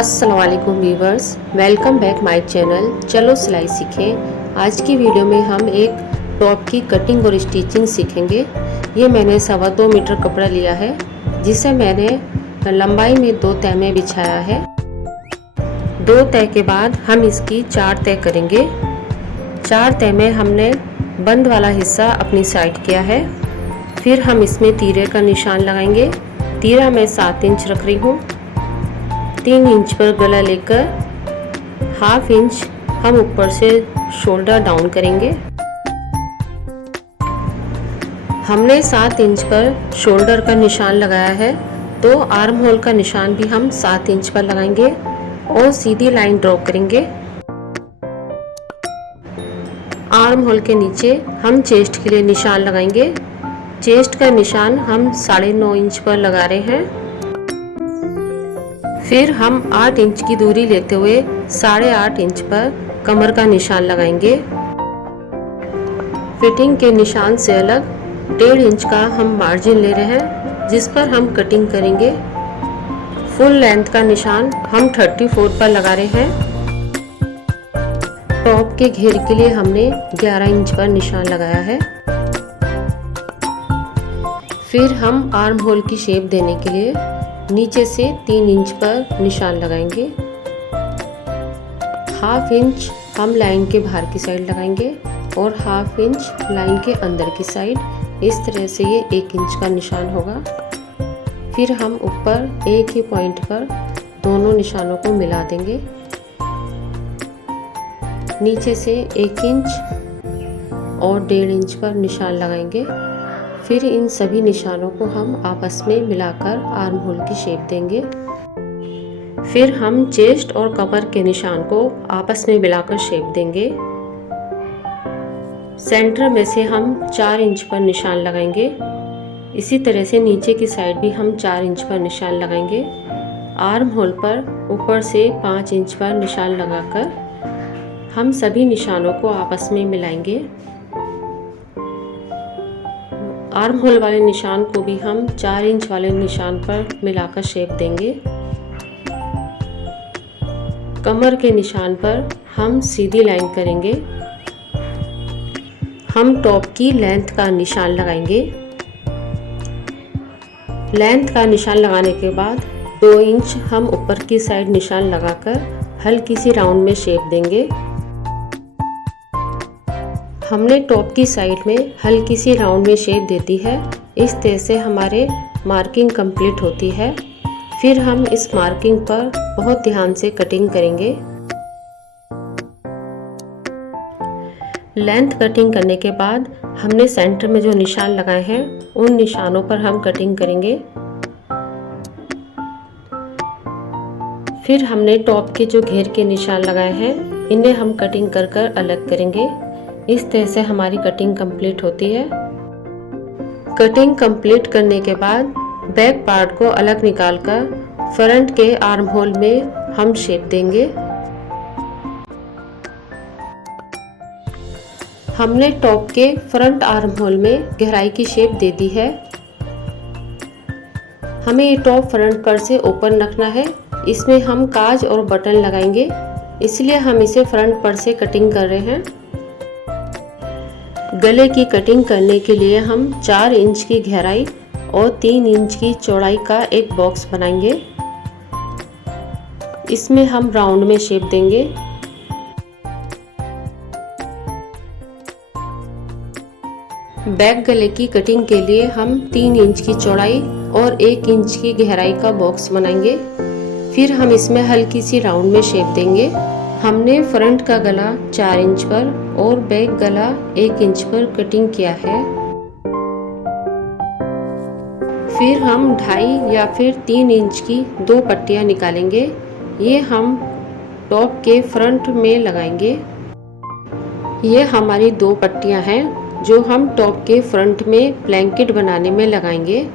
अस्सलामुअलैकुम viewers, welcome back my channel. चलो सिलाई सीखें। आज की वीडियो में हम एक टॉप की कटिंग और स्टिचिंग सीखेंगे। ये मैंने 2.25 मीटर कपड़ा लिया है, जिसे मैंने लंबाई में 2 तह में बिछाया है। 2 तह के बाद हम इसकी 4 तह करेंगे। 4 तह में हमने बंद वाला हिस्सा अपनी साइड किया है। फिर हम इसमें तीरे का निशान लगाएंगे। तीरा मैं 7 इंच रख रही हूँ। 3 इंच पर गला लेकर 1/2 इंच हम ऊपर से शोल्डर डाउन करेंगे। हमने 7 इंच पर शोल्डर का निशान लगाया है, तो आर्म होल का निशान भी हम 7 इंच पर लगाएंगे और सीधी लाइन ड्रॉ करेंगे। आर्म होल के नीचे हम चेस्ट के लिए निशान लगाएंगे। चेस्ट का निशान हम 9.5 इंच पर लगा रहे हैं। फिर हम 8 इंच की दूरी लेते हुए 8.5 इंच पर कमर का निशान लगाएंगे। फिटिंग के निशान से अलग 1.5 इंच का हम मार्जिन ले रहे हैं, जिस पर हम कटिंग करेंगे। फुल लेंथ का निशान हम 34 पर लगा रहे हैं। टॉप के घेर के लिए हमने 11 इंच पर निशान लगाया है। फिर हम आर्म होल की शेप देने के लिए नीचे से 3 इंच पर निशान लगाएंगे। 1/2 इंच हम लाइन के बाहर की साइड लगाएंगे और 1/2 इंच लाइन के अंदर की साइड। इस तरह से ये 1 इंच का निशान होगा। फिर हम ऊपर एक ही पॉइंट पर दोनों निशानों को मिला देंगे। नीचे से 1 इंच और 1.5 इंच पर निशान लगाएंगे। फिर इन सभी निशानों को हम आपस में मिलाकर आर्म होल की शेप देंगे। फिर हम चेस्ट और कमर के निशान को आपस में मिलाकर शेप देंगे। सेंटर में से हम 4 इंच पर निशान लगाएंगे। इसी तरह से नीचे की साइड भी हम 4 इंच पर निशान लगाएंगे। आर्म होल पर ऊपर से 5 इंच पर निशान लगाकर हम सभी निशानों को आपस में मिलाएंगे। आर्म होल वाले निशान को भी हम 4 इंच वाले निशान पर मिलाकर शेप देंगे। कमर के निशान पर हम सीधी लाइन करेंगे। हम टॉप की लेंथ का निशान लगाएंगे। लेंथ का निशान लगाने के बाद 2 इंच हम ऊपर की साइड निशान लगाकर हल्की सी राउंड में शेप देंगे। हमने टॉप की साइड में हल्की सी राउंड में शेप दे दी है। इस तरह से हमारे मार्किंग कंप्लीट होती है। फिर हम इस मार्किंग पर बहुत ध्यान से कटिंग करेंगे। लेंथ कटिंग करने के बाद हमने सेंटर में जो निशान लगाए हैं, उन निशानों पर हम कटिंग करेंगे। फिर हमने टॉप के जो घेर के निशान लगाए हैं, इन्हें हम कटिंग कर कर अलग करेंगे। इस तरह से हमारी कटिंग कंप्लीट होती है। कटिंग कंप्लीट करने के बाद बैक पार्ट को अलग निकालकर फ्रंट के आर्म होल में हम शेप देंगे। हमने टॉप के फ्रंट आर्म होल में गहराई की शेप दे दी है। हमें ये टॉप फ्रंट पर से ओपन रखना है। इसमें हम काज और बटन लगाएंगे, इसलिए हम इसे फ्रंट पर से कटिंग कर रहे हैं। गले की कटिंग करने के लिए हम 4 इंच की गहराई और 3 इंच की चौड़ाई का एक बॉक्स बनाएंगे। इसमें हम राउंड में शेप देंगे। बैक गले की कटिंग के लिए हम 3 इंच की चौड़ाई और 1 इंच की गहराई का बॉक्स बनाएंगे। फिर हम इसमें हल्की सी राउंड में शेप देंगे। हमने फ्रंट का गला 4 इंच पर और बैक गला 1 इंच पर कटिंग किया है। फिर हम 2.5 या फिर 3 इंच की 2 पट्टियां निकालेंगे। ये हम टॉप के फ्रंट में लगाएंगे। ये हमारी 2 पट्टियां हैं, जो हम टॉप के फ्रंट में ब्लैंकेट बनाने में लगाएंगे।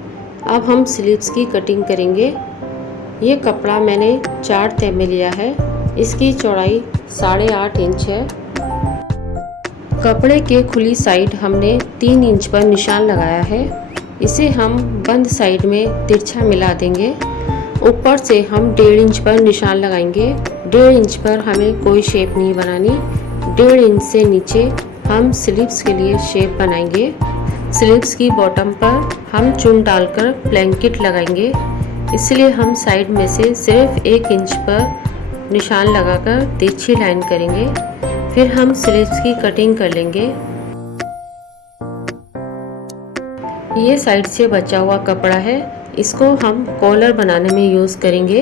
अब हम स्लीव्स की कटिंग करेंगे। ये कपड़ा मैंने 4 तह में लिया है। इसकी चौड़ाई 8.5 इंच है। कपड़े के खुली साइड हमने 3 इंच पर निशान लगाया है। इसे हम बंद साइड में तिरछा मिला देंगे ऊपर से हम 1.5 इंच पर निशान लगाएंगे। 1.5 इंच पर हमें कोई शेप नहीं बनानी। 1.5 इंच से नीचे हम स्लीव्स के लिए शेप बनाएंगे। स्लीव्स की बॉटम पर हम चुन डालकर ब्लैंकेट लगाएंगे, इसलिए हम साइड में से सिर्फ 1 इंच पर निशान लगाकर तिरछी लाइन करेंगे। फिर हम स्लीव्स की कटिंग कर लेंगे। ये साइड से बचा हुआ कपड़ा है, इसको हम कॉलर बनाने में यूज़ करेंगे।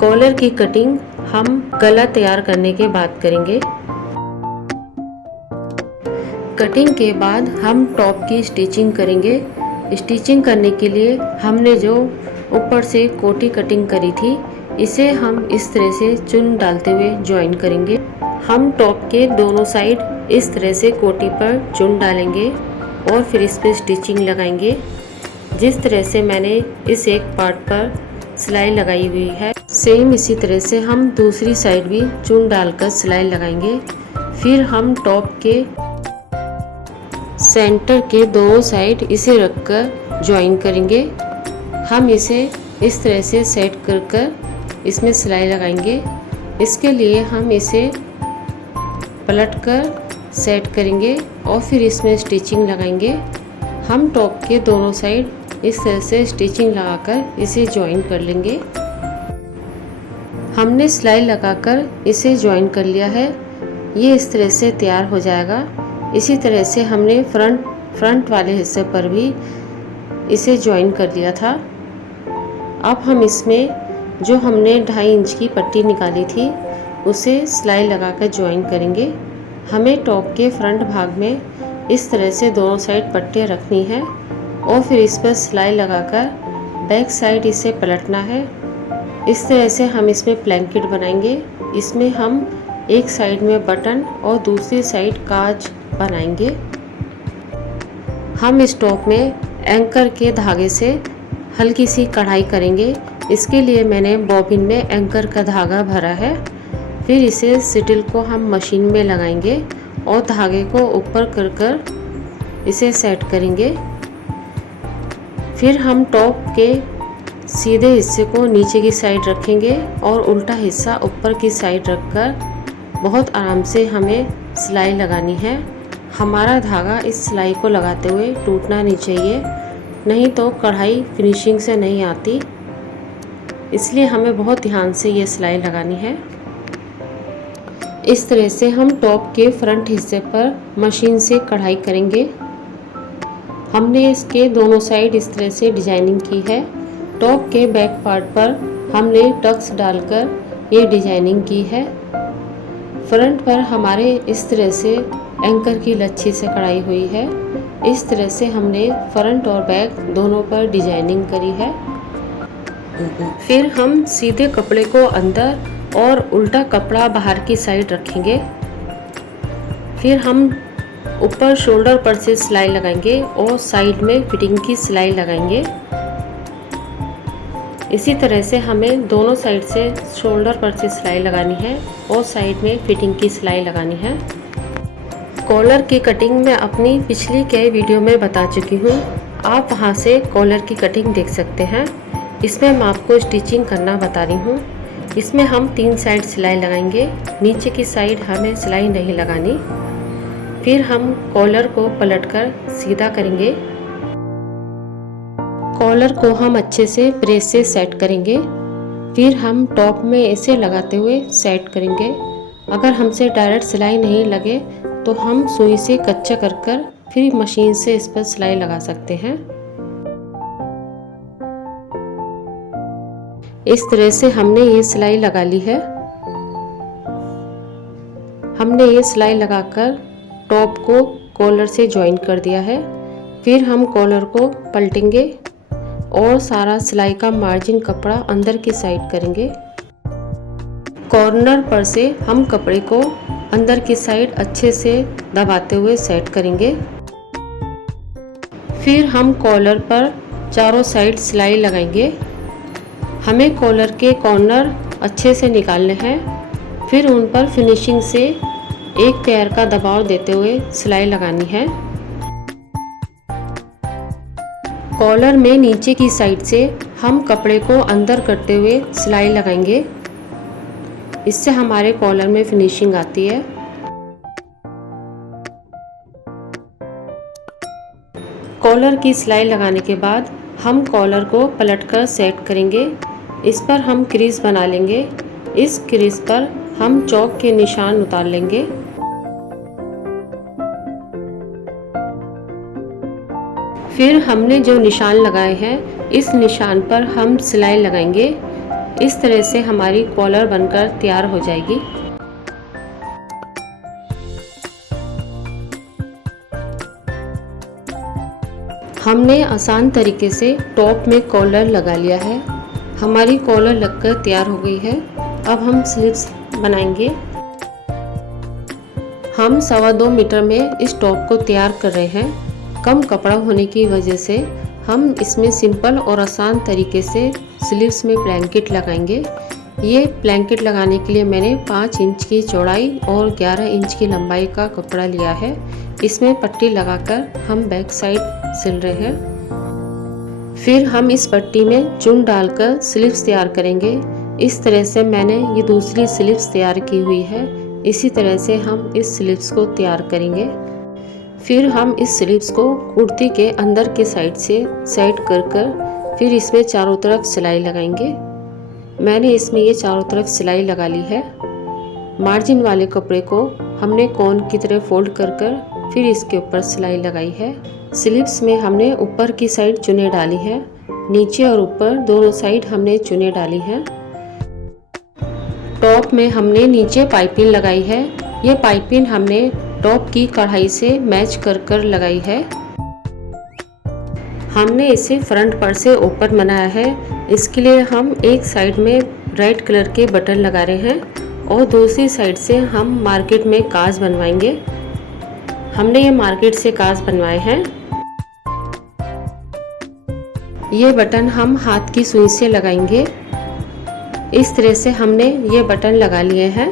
कॉलर की कटिंग हम गला तैयार करने के बाद करेंगे। कटिंग के बाद हम टॉप की स्टिचिंग करेंगे। स्टिचिंग करने के लिए हमने जो ऊपर से कोटी कटिंग करी थी, इसे हम इस तरह से चुन डालते हुए ज्वाइन करेंगे। हम टॉप के दोनों साइड इस तरह से कोटी पर चुन डालेंगे और फिर इस पर स्टिचिंग लगाएंगे। जिस तरह से मैंने इस एक पार्ट पर सिलाई लगाई हुई है, सेम इसी तरह से हम दूसरी साइड भी चुन डालकर सिलाई लगाएंगे। फिर हम टॉप के सेंटर के दोनों साइड इसे रखकर ज्वाइन करेंगे। हम इसे इस तरह से सेट कर इसमें सिलाई लगाएंगे। इसके लिए हम इसे पलटकर सेट करेंगे और फिर इसमें स्टिचिंग लगाएंगे। हम टॉप के दोनों साइड इस तरह से स्टिचिंग लगाकर इसे ज्वाइन कर लेंगे। हमने सिलाई लगाकर इसे ज्वाइन कर लिया है। ये इस तरह से तैयार हो जाएगा। इसी तरह से हमने फ्रंट वाले हिस्से पर भी इसे ज्वाइन कर लिया था। अब हम इसमें जो हमने 2.5 इंच की पट्टी निकाली थी, उसे सिलाई लगाकर ज्वाइन करेंगे। हमें टॉप के फ्रंट भाग में इस तरह से दोनों साइड पट्टियाँ रखनी है और फिर इस पर सिलाई लगाकर बैक साइड इसे पलटना है। इस तरह से हम इसमें ब्लैंकेट बनाएंगे। इसमें हम एक साइड में बटन और दूसरी साइड काज बनाएंगे। हम इस टॉप में एंकर के धागे से हल्की सी कढ़ाई करेंगे। इसके लिए मैंने बॉबिन में एंकर का धागा भरा है। फिर इसे सिटिल को हम मशीन में लगाएंगे और धागे को ऊपर कर इसे सेट करेंगे। फिर हम टॉप के सीधे हिस्से को नीचे की साइड रखेंगे और उल्टा हिस्सा ऊपर की साइड रखकर बहुत आराम से हमें सिलाई लगानी है। हमारा धागा इस सिलाई को लगाते हुए टूटना नहीं चाहिए, नहीं तो कढ़ाई फिनिशिंग से नहीं आती। इसलिए हमें बहुत ध्यान से ये सिलाई लगानी है। इस तरह से हम टॉप के फ्रंट हिस्से पर मशीन से कढ़ाई करेंगे। हमने इसके दोनों साइड इस तरह से डिजाइनिंग की है। टॉप के बैक पार्ट पर हमने टक्स डालकर ये डिजाइनिंग की है। फ्रंट पर हमारे इस तरह से एंकर की लच्छी से कढ़ाई हुई है। इस तरह से हमने फ्रंट और बैक दोनों पर डिजाइनिंग करी है। फिर हम सीधे कपड़े को अंदर और उल्टा कपड़ा बाहर की साइड रखेंगे। फिर हम ऊपर शोल्डर पर से सिलाई लगाएंगे और साइड में फिटिंग की सिलाई लगाएंगे। इसी तरह से हमें दोनों साइड से शोल्डर पर से सिलाई लगानी है और साइड में फिटिंग की सिलाई लगानी है। कॉलर की कटिंग मैं अपनी पिछली के वीडियो में बता चुकी हूँ। आप वहाँ से कॉलर की कटिंग देख सकते हैं। इसमें मैं आपको स्टिचिंग करना बता रही हूँ। इसमें हम 3 साइड सिलाई लगाएंगे। नीचे की साइड हमें सिलाई नहीं लगानी। फिर हम कॉलर को पलटकर सीधा करेंगे। कॉलर को हम अच्छे से प्रेस से सेट करेंगे। फिर हम टॉप में इसे लगाते हुए सेट करेंगे। अगर हमसे डायरेक्ट सिलाई नहीं लगे तो हम सुई से कच्चा कर फिर मशीन से इस पर सिलाई लगा सकते हैं। इस तरह से हमने ये सिलाई लगा ली है। हमने ये सिलाई लगाकर टॉप को कॉलर से ज्वाइन कर दिया है। फिर हम कॉलर को पलटेंगे और सारा सिलाई का मार्जिन कपड़ा अंदर की साइड करेंगे। कॉर्नर पर से हम कपड़े को अंदर की साइड अच्छे से दबाते हुए सेट करेंगे। फिर हम कॉलर पर चारों साइड सिलाई लगाएंगे। हमें कॉलर के कॉर्नर अच्छे से निकालने हैं। फिर उन पर फिनिशिंग से एक पैर का दबाव देते हुए सिलाई लगानी है। कॉलर में नीचे की साइड से हम कपड़े को अंदर करते हुए सिलाई लगाएंगे। इससे हमारे कॉलर में फिनिशिंग आती है। कॉलर की सिलाई लगाने के बाद हम कॉलर को पलटकर सेट करेंगे। इस पर हम क्रीज बना लेंगे। इस क्रीज पर हम चौक के निशान उतार लेंगे। फिर हमने जो निशान लगाए हैं इस निशान पर हम सिलाई लगाएंगे। इस तरह से हमारी कॉलर बनकर तैयार हो जाएगी। हमने आसान तरीके से टॉप में कॉलर लगा लिया है। हमारी कॉलर लगकर तैयार हो गई है। अब हम स्लीव्स बनाएंगे। हम 2.25 मीटर में इस टॉप को तैयार कर रहे हैं। कम कपड़ा होने की वजह से हम इसमें सिंपल और आसान तरीके से स्लीव्स में ब्लैंकेट लगाएंगे। ये ब्लैंकेट लगाने के लिए मैंने 5 इंच की चौड़ाई और 11 इंच की लंबाई का कपड़ा लिया है। इसमें पट्टी लगाकर हम बैक साइड सिल रहे हैं। फिर हम इस पट्टी में चुन डालकर स्लीव्स तैयार करेंगे। इस तरह से मैंने ये दूसरी स्लीव्स तैयार की हुई है। इसी तरह से हम इस स्लीव्स को तैयार करेंगे। फिर हम इस स्लीव्स को कुर्ती के अंदर के साइड से सेट कर फिर इसमें चारों तरफ सिलाई लगाएंगे। मैंने इसमें ये चारों तरफ सिलाई लगा ली है। मार्जिन वाले कपड़े को हमने कोन की तरह फोल्ड कर फिर इसके ऊपर सिलाई लगाई है। स्लीव्स में हमने ऊपर की साइड चुने डाली है। नीचे और ऊपर दोनों साइड हमने चुने डाली हैं। टॉप में हमने नीचे पाइपिंग लगाई है। ये पाइपिंग हमने टॉप की कढ़ाई से मैच कर लगाई है। हमने इसे फ्रंट पर से ओपन बनाया है। इसके लिए हम एक साइड में रेड कलर के बटन लगा रहे हैं और दूसरी साइड से हम मार्केट में काज बनवाएंगे। हमने ये मार्केट से काज बनवाए हैं। ये बटन हम हाथ की सुई से लगाएंगे। इस तरह से हमने ये बटन लगा लिए हैं।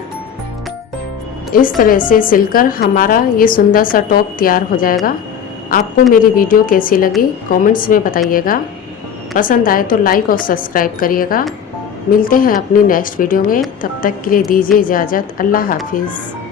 इस तरह से सिलकर हमारा ये सुंदर सा टॉप तैयार हो जाएगा। आपको मेरी वीडियो कैसी लगी कमेंट्स में बताइएगा। पसंद आए तो लाइक और सब्सक्राइब करिएगा। मिलते हैं अपनी नेक्स्ट वीडियो में। तब तक के लिए दीजिए इजाज़त। अल्लाह हाफिज़।